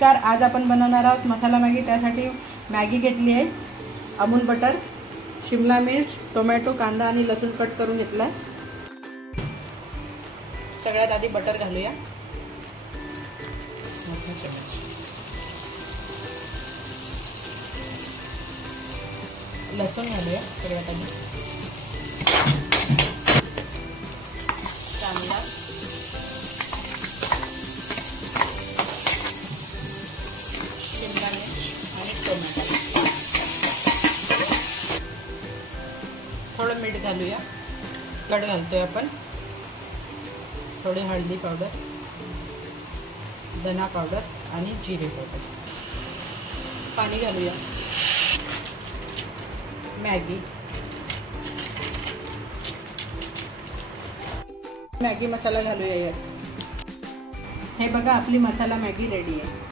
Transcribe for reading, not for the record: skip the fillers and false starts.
नमस्कार, आज आपण बनवणार आहोत मसाला मॅगी। त्यासाठी मॅगी घेतली आहे, अमूल बटर, शिमला मिर्च, टोमॅटो, कांदा आणि लसूण कट करून घेतला आहे। सगळ्यात आधी बटर घालूया। लसूण घालूया सगळ्यात आधी, कांदा, शिमला मिर्च आणि टोमॅटो। थोडं मीठ घालूया, कट घालतोय आपण। थोडी हळदी पावडर, धना पावडर आणि जिरे पावडर। पाणी घालूया, मॅगी मसाला घालूया यात। हे बघा, आपली मसाला मॅगी रेडी आहे।